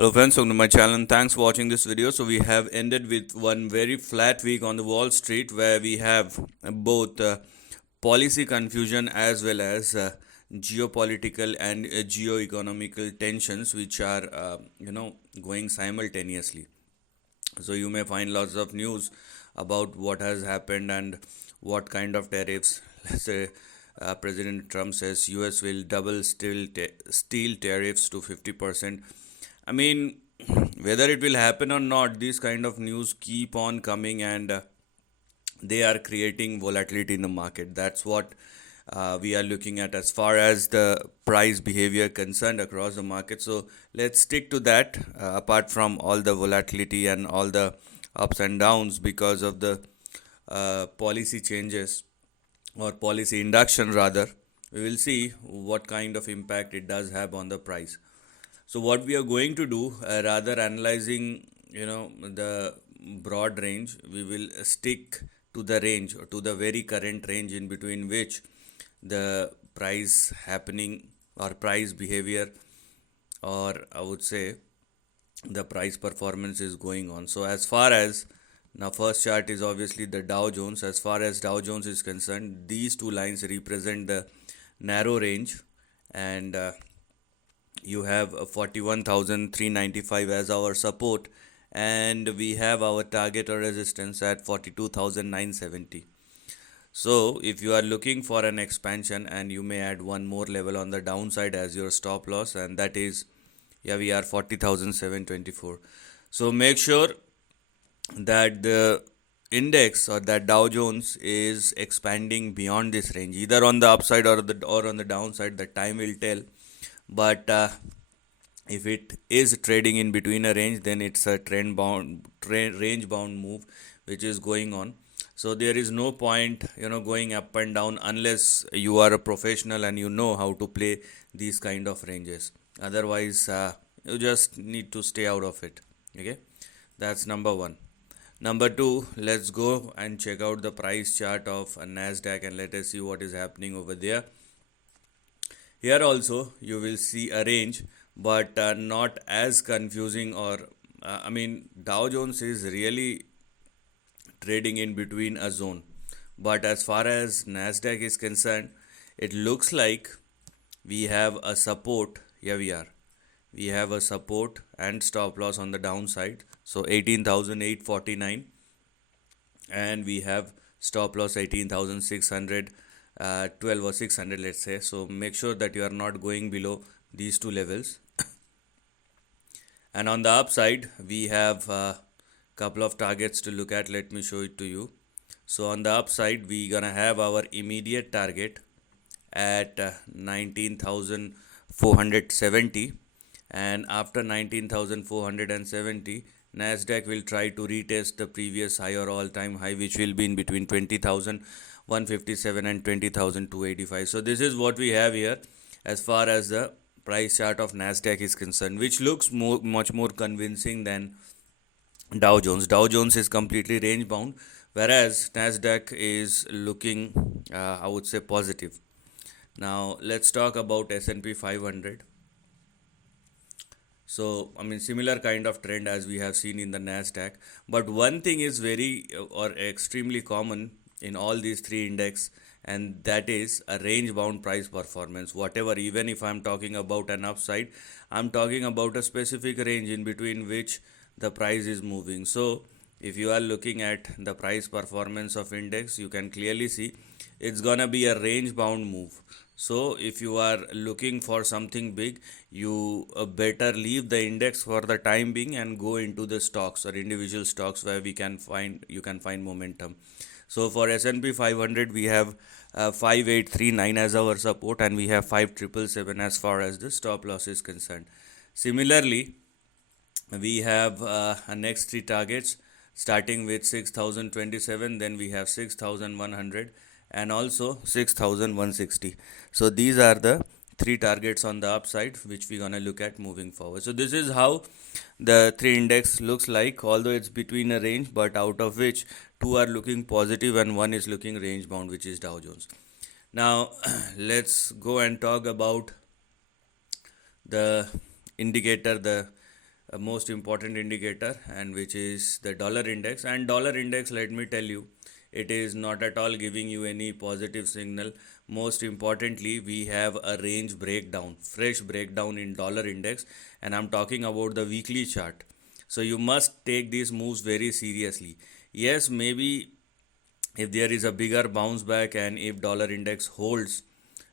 Hello friends, welcome to my channel and thanks for watching this video. So we have ended with one very flat week on the Wall Street where we have both policy confusion as well as geopolitical and geo-economical tensions which are going simultaneously. So you may find lots of news about what has happened and what kind of tariffs. Let's say President Trump says US will double steel tariffs to 50%. I mean, whether it will happen or not, these kind of news keep on coming and they are creating volatility in the market. That's what we are looking at as far as the price behavior concerned across the market. So let's stick to that. Apart from all the volatility and all the ups and downs because of the policy changes or policy induction rather, we will see what kind of impact it does have on the price. So what we are going to do, rather analyzing, the broad range, we will stick to the range or to the very current range in between which the price happening or price behavior, or I would say the price performance is going on. So as far as now, first chart is obviously the Dow Jones. As far as Dow Jones is concerned, these two lines represent the narrow range, and you have 41,395 as our support, and we have our target or resistance at 42,970. So if you are looking for an expansion, and you may add one more level on the downside as your stop loss, and that is, we are 40,724. So make sure that the index or that Dow Jones is expanding beyond this range, either on the upside or on the downside. The time will tell, but if it is trading in between a range, then it's a range bound move which is going on. So there is no point going up and down unless you are a professional and you know how to play these kind of ranges. Otherwise you just need to stay out of it. Okay, that's number one. Number two, let's go and check out the price chart of a Nasdaq and let us see what is happening over there. Here also you will see a range, but not as confusing, or Dow Jones is really trading in between a zone. But as far as Nasdaq is concerned, it looks like we have a support. Here we have a support and stop loss on the downside, so 18,849, and we have stop loss 18,600, 12 or 600, let's say. So make sure that you are not going below these two levels. And on the upside we have a couple of targets to look at. Let me show it to you. So on the upside we gonna have our immediate target at 19,470, and after 19,470, Nasdaq will try to retest the previous high or all-time high, which will be in between 20,157 and 20,285. So this is what we have here as far as the price chart of Nasdaq is concerned, which looks much more convincing than Dow Jones. Dow Jones is completely range bound, whereas Nasdaq is looking, I would say, positive. Now let's talk about S&P 500. So similar kind of trend as we have seen in the Nasdaq, but one thing is very or extremely common in all these three index, and that is a range bound price performance. Whatever, even if I'm talking about an upside, I'm talking about a specific range in between which the price is moving. So if you are looking at the price performance of index, you can clearly see it's gonna be a range bound move. So if you are looking for something big, you better leave the index for the time being and go into the stocks or individual stocks where you can find momentum. So for S&P 500 we have 5839 as our support, and we have 5777 as far as the stop loss is concerned. Similarly, we have next three targets starting with 6027, then we have 6100, and also 6160. So these are the three targets on the upside which we're gonna look at moving forward. So this is how the three index looks like, although it's between a range, but out of which two are looking positive and one is looking range bound, which is Dow Jones. Now let's go and talk about the indicator, the most important indicator, and which is the dollar index. And dollar index, let me tell you, it is not at all giving you any positive signal. Most importantly, we have a range breakdown, fresh breakdown in dollar index, and I'm talking about the weekly chart. So you must take these moves very seriously. Yes, maybe if there is a bigger bounce back and if dollar index holds,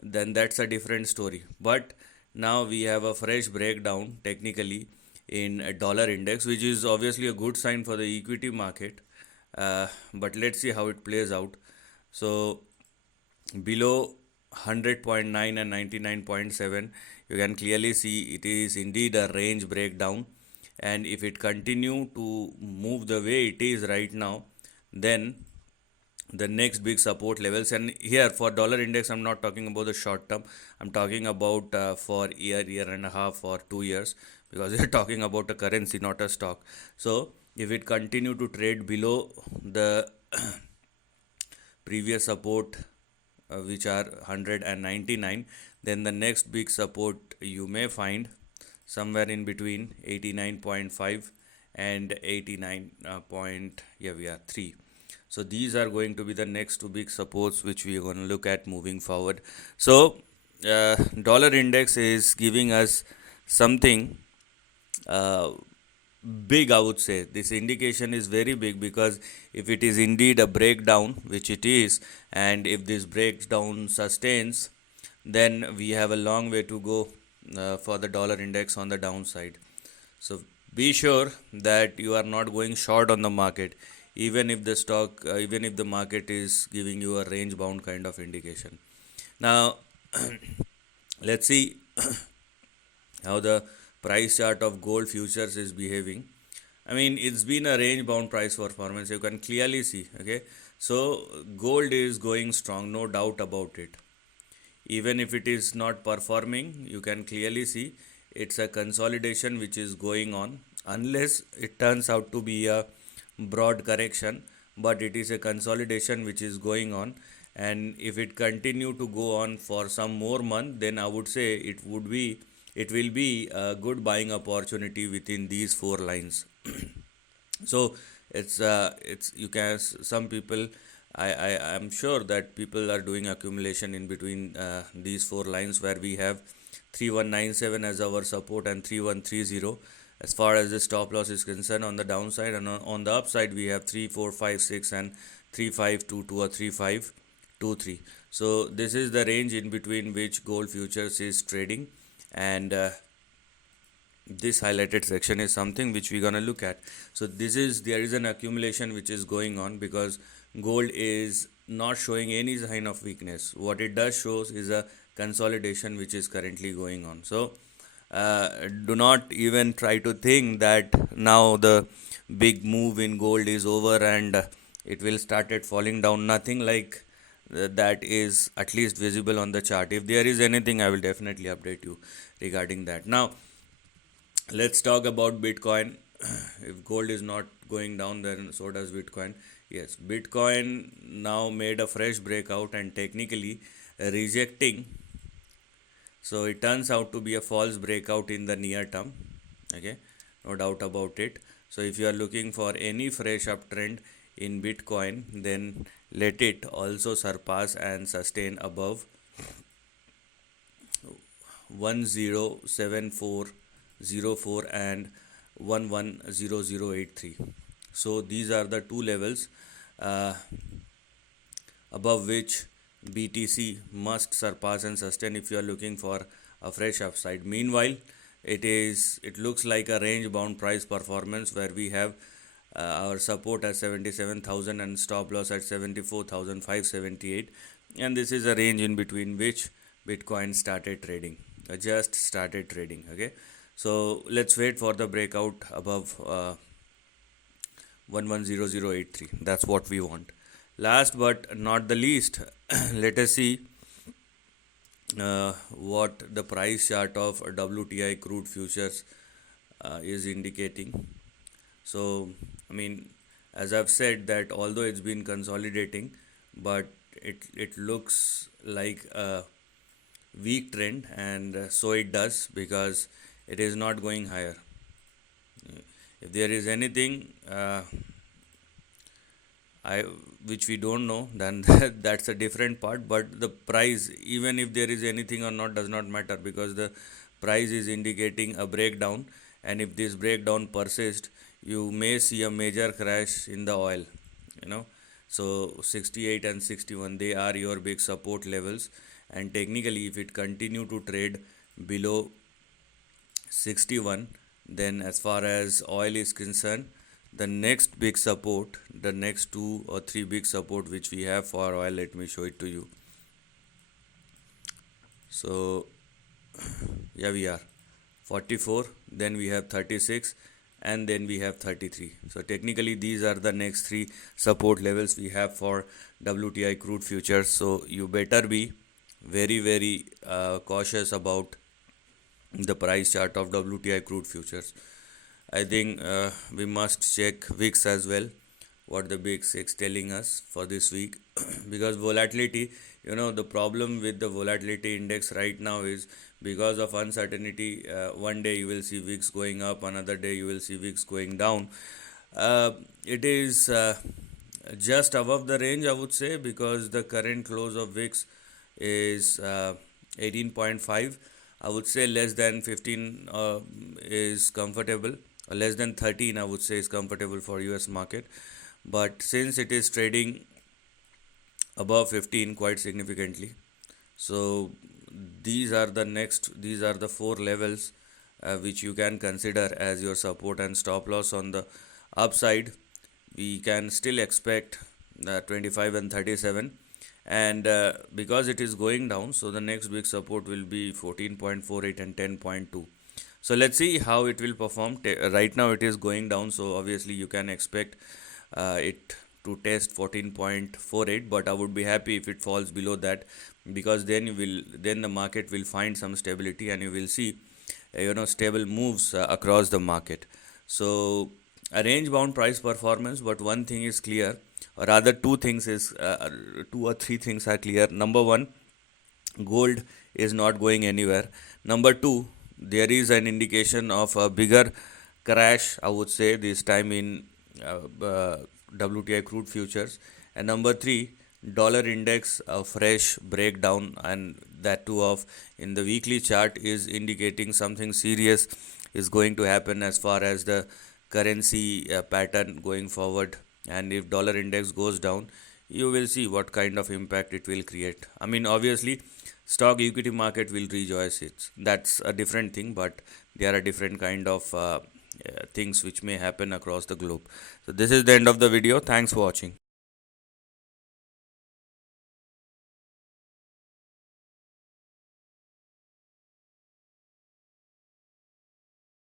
then that's a different story. But now we have a fresh breakdown technically in a dollar index, which is obviously a good sign for the equity market. But let's see how it plays out. So below 100.9 and 99.7, you can clearly see it is indeed a range breakdown, and if it continue to move the way it is right now, then the next big support levels. And here for dollar index, I'm not talking about the short term, I'm talking about for year and a half or 2 years, because we're talking about a currency, not a stock. So if it continue to trade below the previous support, which are 199, then the next big support you may find somewhere in between 89.5 and 89 point, yeah, we are 3. So these are going to be the next two big supports which we are going to look at moving forward. So dollar index is giving us something big, I would say. This indication is very big, because if it is indeed a breakdown, which it is, and if this breakdown sustains, then we have a long way to go for the dollar index on the downside. So be sure that you are not going short on the market, even if the stock, even if the market is giving you a range bound kind of indication. Now, let's see how the price chart of gold futures is behaving. I mean, it's been a range bound price performance, you can clearly see. Okay, so gold is going strong, no doubt about it. Even if it is not performing, you can clearly see it's a consolidation which is going on, unless it turns out to be a broad correction, but it is a consolidation which is going on. And if it continue to go on for some more month, then I would say it will be a good buying opportunity within these four lines. So it's you can, some people, I am sure that people are doing accumulation in between these four lines, where we have 3197 as our support and 3130 as far as the stop loss is concerned on the downside. And on the upside we have 3456 and 3522 or 3523. So this is the range in between which gold futures is trading, and this highlighted section is something which we're going to look at. So there is an accumulation which is going on, because gold is not showing any sign of weakness. What it does shows is a consolidation which is currently going on. So do not even try to think that now the big move in gold is over and it will started falling down. Nothing like that is at least visible on the chart. If there is anything, I will definitely update you regarding that. Now let's talk about Bitcoin. If gold is not going down, then so does Bitcoin. Yes, Bitcoin now made a fresh breakout and technically rejecting. So it turns out to be a false breakout in the near term. Okay, no doubt about it. So if you are looking for any fresh uptrend in Bitcoin, then let it also surpass and sustain above 107404 and 110083. So these are the two levels above which BTC must surpass and sustain if you are looking for a fresh upside. Meanwhile, it looks like a range bound price performance, where we have our support at 77,000 and stop loss at 74,578, and this is a range in between which Bitcoin started trading, just started trading. Okay, so let's wait for the breakout above 110083. That's what we want. Last but not the least, let us see what the price chart of WTI crude futures is indicating. So, I mean, as I've said, that although it's been consolidating, but it looks like a weak trend, and so it does, because it is not going higher. If there is anything I which we don't know, then that's a different part. But the price, even if there is anything or not, does not matter, because the price is indicating a breakdown, and if this breakdown persists, you may see a major crash in the oil. You know, so 68 and 61, they are your big support levels, and technically, if it continue to trade below 61, then as far as oil is concerned, the next big support, the next two or three big support which we have for oil, let me show it to you. So yeah, we are 44, then we have 36, and then we have 33. So technically these are the next three support levels we have for WTI crude futures. So you better be very cautious about the price chart of WTI crude futures. I think we must check VIX as well, what the VIX is telling us for this week, because volatility, the problem with the volatility index right now is because of uncertainty. One day you will see VIX going up, another day you will see VIX going down. It is just above the range, I would say, because the current close of VIX is 18.5. I would say less than 15 is comfortable, or less than 13, I would say, is comfortable for US market. But since it is trading above 15 quite significantly, so these are the four levels which you can consider as your support and stop loss. On the upside, we can still expect 25 and 37, and because it is going down, so the next big support will be 14.48 and 10.2. So let's see how it will perform. Right now it is going down, so obviously you can expect it to test 14.48, but I would be happy if it falls below that, because then the market will find some stability, and you will see stable moves across the market. So a range bound price performance, but one thing is clear, or rather two or three things are clear. Number one, gold is not going anywhere. Number two, there is an indication of a bigger crash, I would say, this time in WTI crude futures. And number three, dollar index, a fresh breakdown, and that too of in the weekly chart, is indicating something serious is going to happen as far as the currency pattern going forward. And if dollar index goes down, you will see what kind of impact it will create. I mean, obviously, stock equity market will rejoice it. That's a different thing, but there are different kind of things which may happen across the globe. So this is the end of the video. Thanks for watching.